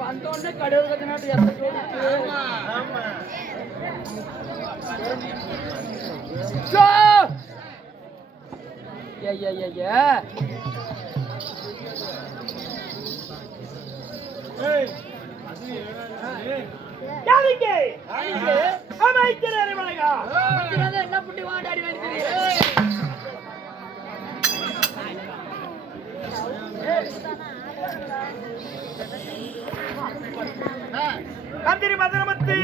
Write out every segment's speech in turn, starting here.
வந்தோடனே கடவுள் கத்தினாட்டு எத்த என்ன புட்டி வாண்டாடி மந்திரி மதுரமத்தி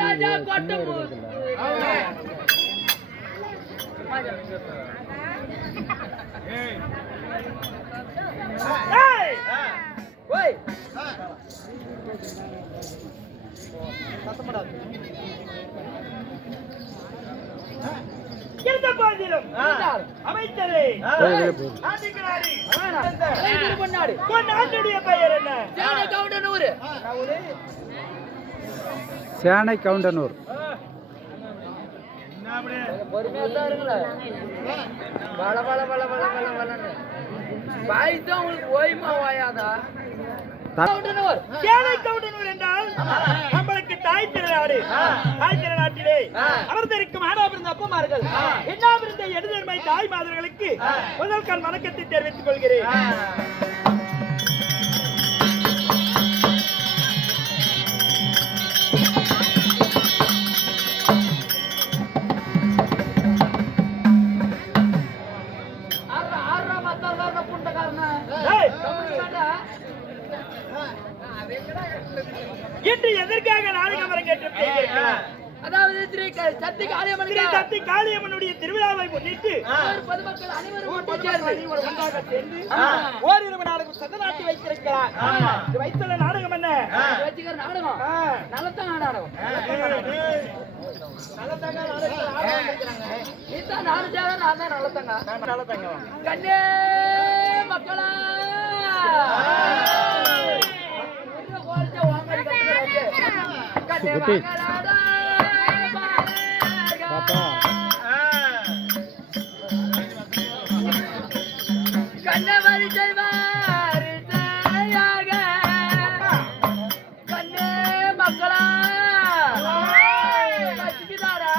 ராஜா கோட்டமூர் இருந்த போதிலும் அமைச்சரே நாட்டுடைய பெயர் என்ன? சேனை கவுண்டனூர். பொறுமையா இருங்களா? பல பல பல பல பல பலன்னு வாய்தான் உங்களுக்கு ஓய்மா வாயாதா? சேனை கவுண்டனூர் என்றால் நம்மளுக்கு தாய் திருநாடு. தாய் திருநாட்டிலே அமர்ந்திருக்கும் ஆனாபிருந்த அப்பமார்கள் என்னாபிருந்த எடுதன்மை தாய் மாதர்களுக்கு முதல் கண் வணக்கத்தை தெரிவித்துக் கொள்கிறேன். இன்று எதற்காக நாடகம் அரங்கேற்றம்? அதாவது சக்தி காளியம்மனுடைய திருவிழாவை முன்னிட்டு பொதுமக்கள் அனைவரும் ஒன்றாக சேர்ந்து ஓரிரவு நாடகம் சந்த நாட்டி வைத்திருக்கிறார். வைத்துள்ள நாடகம் என்ன? வச்சுக்கிற நாடகம் நல்லத்தங்க நாடகம். நான் தான் நல்லத்தங்க கண்ணே மக்களா கண்ணவரி செய்வார் மக்களா பசிக்குதாடா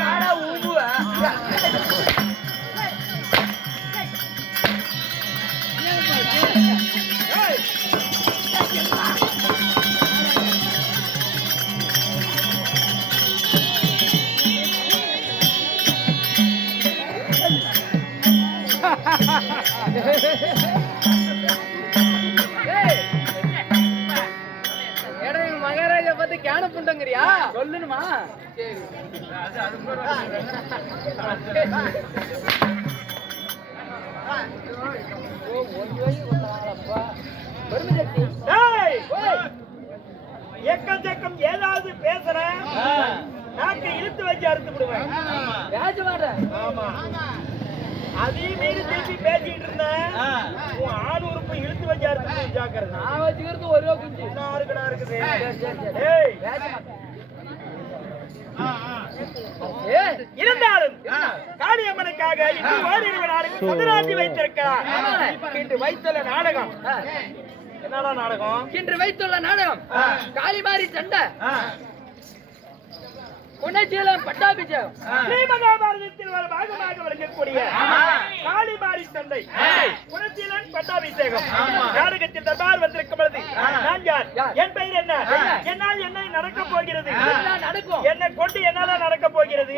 நாடா ஊம்புவ மகாராஜா பத்தி கேன புண்டங்கிறியா சொல்லணுமா எக்கச்சக்கம் ஏதாவது பேசுறேன் நாக்கை இழுத்து வச்சு அறுத்து விடுவேன். பேச மாட்டேன். அதையும் மீறி திருப்பி பேசிட்டு இருந்தேன். உன் ஆண் உறுப்பு இழுத்து வச்சு அறுத்து ஜாக்கிரதை. நான் வச்சுக்கிறது ஒரே குஞ்சு இருக்குடா இருக்குது. இருந்தாலும் காளியம்மனுக்காக பதினாட்டி வைத்திருக்கிறார். இன்று வைத்துள்ள நாடகம் என்னடா நாடகம்? இன்று வைத்துள்ள நாடகம் காளிமாரி சண்டை குணசீலம் பட்டாபிஷேகம் ஸ்ரீமகாபாரதத்தில் ஒரு பாகமாக விளங்கக்கூடிய காளிமாரி சண்டை குணசீலன் பட்டாபிஷேகம் நாடகத்தில் தர்பார் வந்திருக்கும் பொழுது நான் யார், என் பெயர் என்ன, என்னால் என்ன நடக்க போகிறது, நடக்கும் என்னை கொண்டு என்னால நடக்க போகிறது,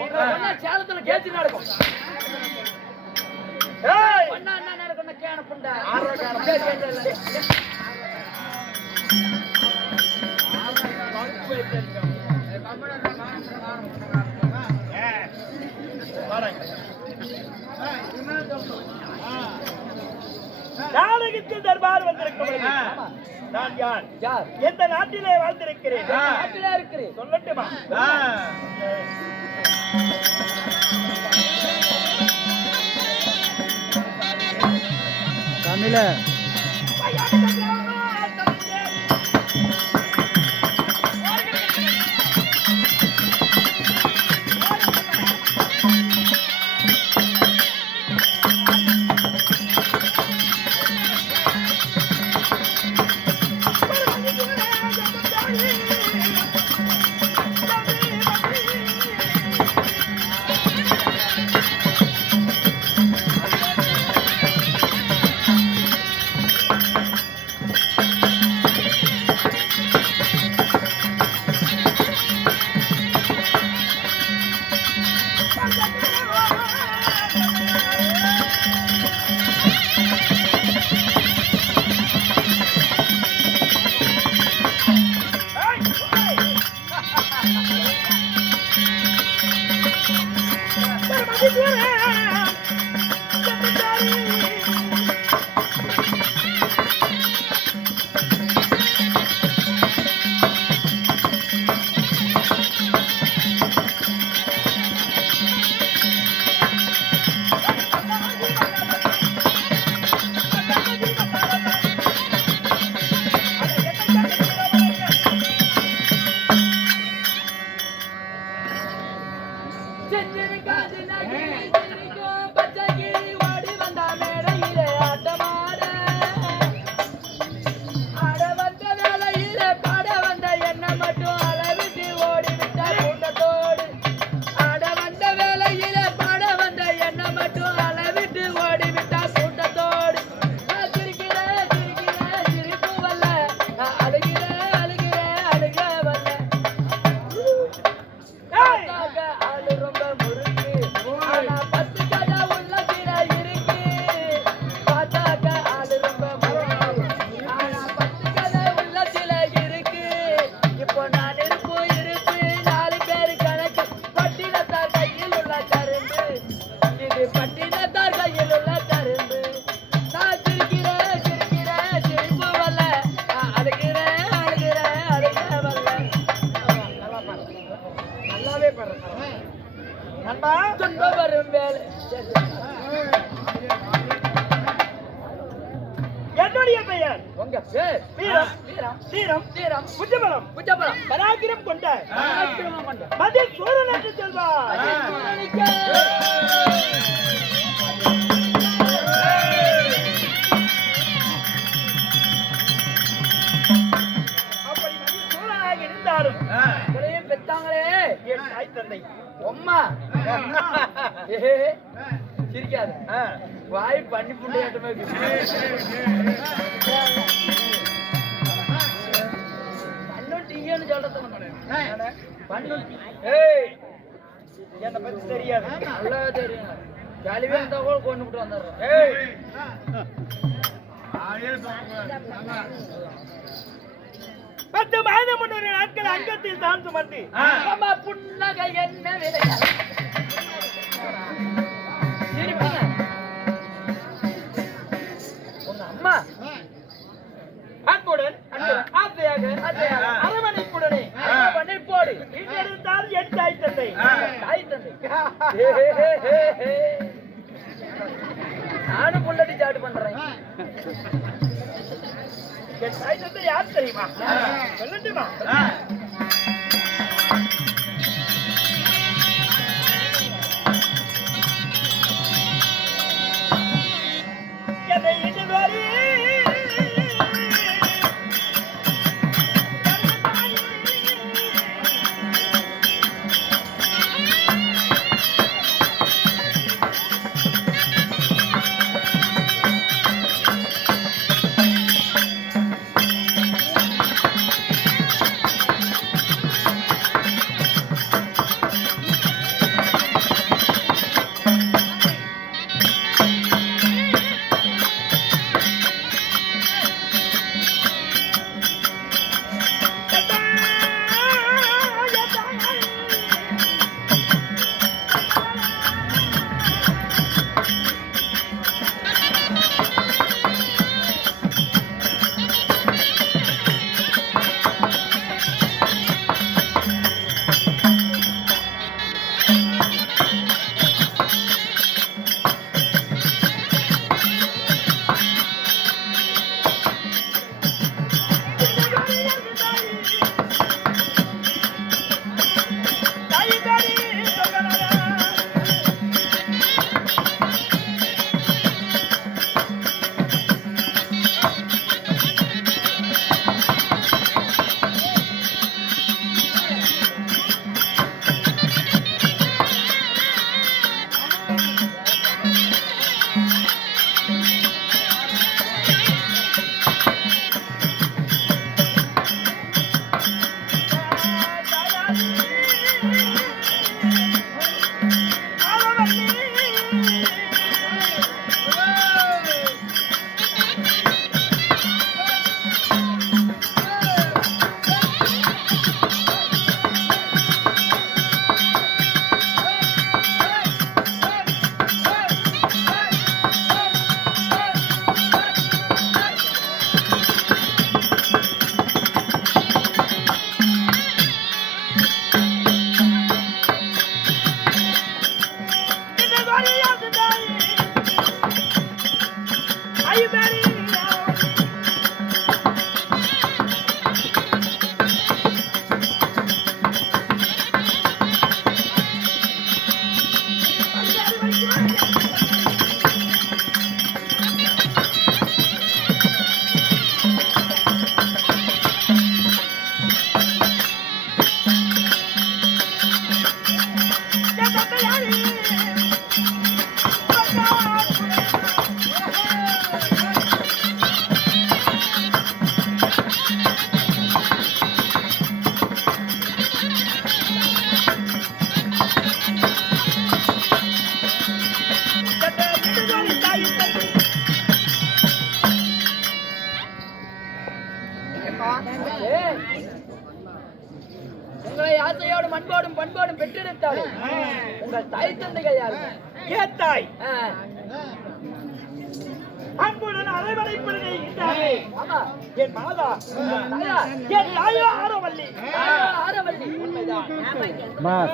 சேலத்துல கேச்சு நடக்கும் என்ன நடக்கும் கேன புண்டை நாடகத்தில் தர்பார் வந்திருக்கும் நான் யார், எந்த நாட்டிலே வாழ்ந்திருக்கிறேன், சொல்லட்டுமா? தமிழ என்னுடைய பெயர் உங்க பேர் வீரம் வீரம் வீரம் வீரம் புஜபலம் புஜபலம் பராக்கிரம் கொண்ட பதில் சூரன் என்று சொல்வார். அப்படி பதில் சூரனாகி உங்களையும் பெத்தாங்களே என் தாய் தந்தை அம்மா சிரிக்காது வாய் பண்ணி புண்டையாட்டமே பண்ணுன்னு சொல்றது பண்ணுட்டி என்னை பத்தி தெரியாது. நல்லா தெரியும் ஜாலிவே இருந்தா கூட கொண்டு விட்டு வந்துடுறோம். பத்து மாதம் முன்னூறு நாட்கள் அங்கத்தில் தான் சுமந்து அம்மா புன்னகை என்ன விலை சிரிப்பீங்க உங்க அம்மா அன்புடன் ஆசையாக அரவணைப்புடனே பண்ணி போடு இருந்தால் என் தாய் தந்தை தாய் தந்தை நானும் புள்ளடி சாட்டு பண்றேன். என் தாய் தந்தை யார் தெரியுமா? சொல்லட்டுமா? என்னை இதுவரை உங்களை ஆசையோடும் அன்போடும் பண்போடும் பெற்றெடுத்தாலே உங்கள் தாய் தந்தைகள் யாருங்க? ஏன் தாய் அன்புடன் அரவணைப்புடனே இருந்தாரே. ஆமா என் மாதா தாயா, என் தாயோ ஆரவல்லி. ஆரவல்லி உண்மைதான்.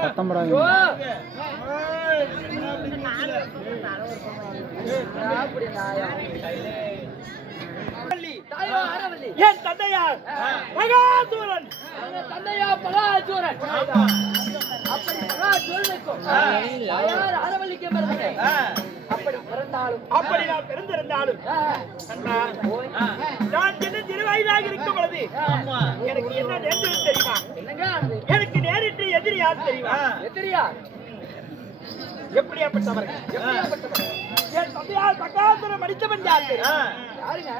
சத்தம் போடாது. ஓ அப்படி நாயா தாயோ ஆரவல்லி. என் தந்தையார் மகாசூரன். தந்தையா பகாசூரன். அப்படி பகாசூரனுக்கும் தாயார் ஆரவல்லிக்கு மறந்துங்க. அப்படி பிறந்தாலும் அப்படி நான் பிறந்திருந்தாலும் அண்ணா, நான் சின்ன திருவயதாக இருக்கும் பொழுது எனக்கு என்ன நேர்ந்தது தெரியுமா? என்னங்க ஆனது? எனக்கு நேரிட்டு எதிரி யார் தெரியுமா? எதிரியா? எப்படியாப்பட்டவர்கள்? என் தந்தையார் சகாசுரம் அடித்தவன் யார் தெரியுமா? யாருங்க?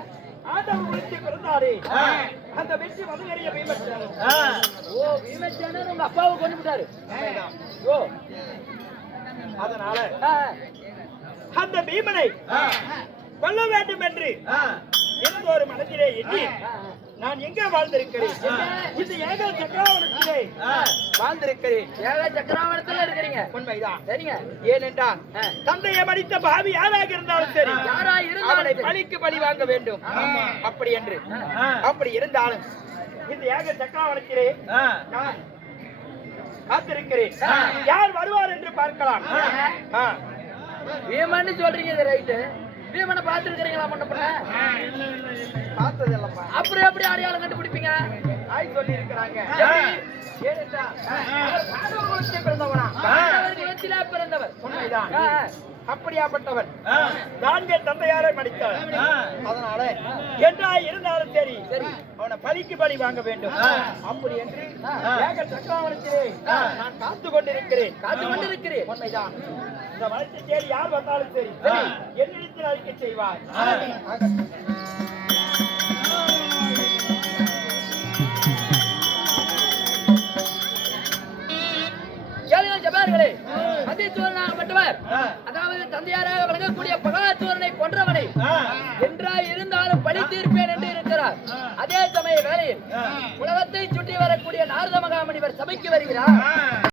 ஆண்டவன் குறித்து பிறந்தாரே அந்த வெற்றி மதுகரிய பீமச்சேனன். ஓ, பீமச்சேனன் உங்க அப்பாவை கொண்டு விட்டாரு. ஓ, அதனால ஆ, அந்த பீமனை கொல்ல வேண்டும் என்று இருந்த ஒரு மனதிலே எண்ணி நான் எங்கே வாழ்ந்திருக்கிறேன்? இந்த ஏக சக்கராவணத்திலே வாழ்ந்திருக்கிறேன். ஏக சக்கராவணத்துல இருக்கிறீங்க. உண்மைதான். சரிங்க. ஏனென்றால் தந்தையை மடித்த பாவி யாராக இருந்தாலும் சரி, யாரா இருந்தாலும் அவனை சரி. பழிக்கு பழி வாங்க வேண்டும். அப்படி என்று அப்படி இருந்தாலும் இந்த ஏக சக்கராவணத்திலே நான் காத்திருக்கிறேன். யார் வருவார் என்று பார்க்கலாம். பீமன்னு சொல்றீங்க, இது ரைட்டு. பீமனை பார்த்திருக்கிறீங்களா முன்ன பின்ன? பார்த்ததல்லப்பா. அப்புறம் எப்படி அடையாளம் கண்டுபிடிப்பீங்க? ஆய் சொல்லி இருக்கிறாங்க. ஏனென்றால் அவர் பாண்டவ குலத்தில் பிறந்தவனா? பாண்டவர் குலத்திலே பிறந்தவர். உண்மைதான். ஆ, அப்படியாப்பட்டவன் நான்கு தந்தையாரை மடித்தவன். அதனால என்றாய் இருந்தாலும் சரி அவனை பழிக்கு பழி வாங்க வேண்டும். அப்படி என்று ஏக சக்கராவணத்திலே நான் காத்து கொண்டிருக்கிறேன். காத்து கொண்டிருக்கிறேன். உண்மைதான். இந்த வளர்ச்சி தேடி யார் வந்தாலும் சரி என்னிடத்தில் அறிக்கை செய்வார். கேளுங்கள் ஜபார்களே, மதிசூரனாகப்பட்டவர், அதாவது தந்தையாராக விளங்கக்கூடிய பகாசூரனை கொன்றவனை என்றாய் இருந்தாலும் பழி தீர்ப்பேன் என்று இருக்கிறார். அதே சமய வேளையில் உலகத்தை சுற்றி வரக்கூடிய நாரத மகாமுனிவர் சபைக்கு வருகிறார்.